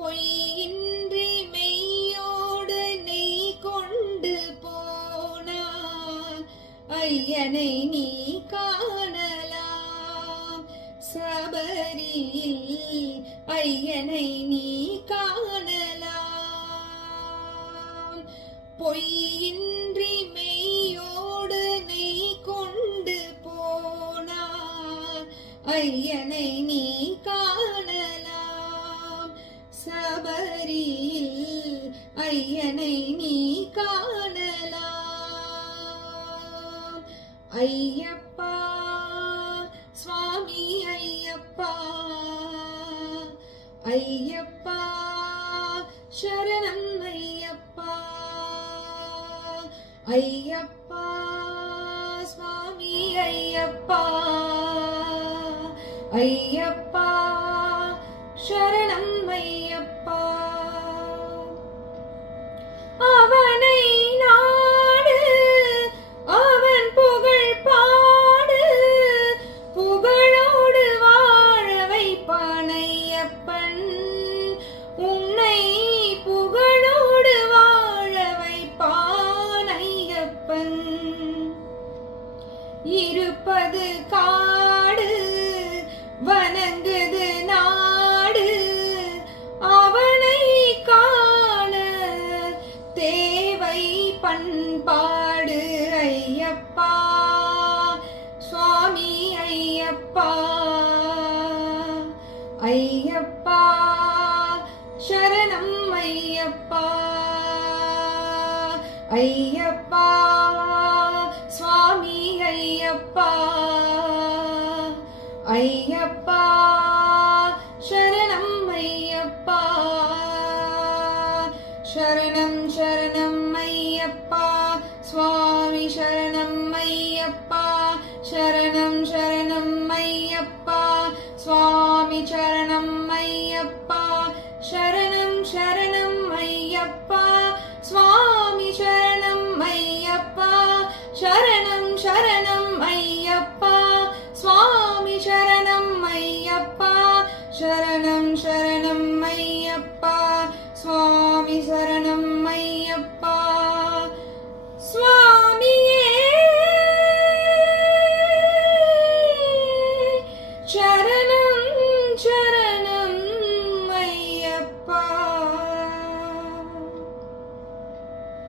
பொய்யின்றி மெய்யோடு நெய் கொண்டு போனான் ஐயனை நீ காணலாம். சபரியில் ஐயனை நீ காணலாம். பொய்யின்றி மெய்யோடு நெய் கொண்டு போனான் ஐயனை நீ காணலாம். சபரியில் ஐயனை நீ காணலாம். ஐயப்பா சுவாமி ஐயப்பா, ஐயப்பா சரணம் ஐயப்பா, ஐயப்பா சுவாமி ஐயப்பா, ஐயப்பா சரணம் ஐயப்பா. அவனை நாடு அவன் புகழ் பாடு, புகழோடு வாழ வைப்பான் ஐயப்பன். உன்னை புகழோடு வாழ வைப்பான் ஐயப்பன். இருப்பது காடு வணங்குது நாடு, அவனை காண தேவை பண்பாடு. ஐயப்பா சுவாமி ஐயப்பா, ஐயப்பா சரணம் ஐயப்பா, ஐயப்பா சுவாமி ஐயப்பா, ஐயப்பா சரணம் ஐயப்பா. சரணம் சரணம் ஐயப்பா சுவாமி சரணம் ஐயப்பா, சரணம் சரணம் ஐயப்பா சுவாமி சரணம்.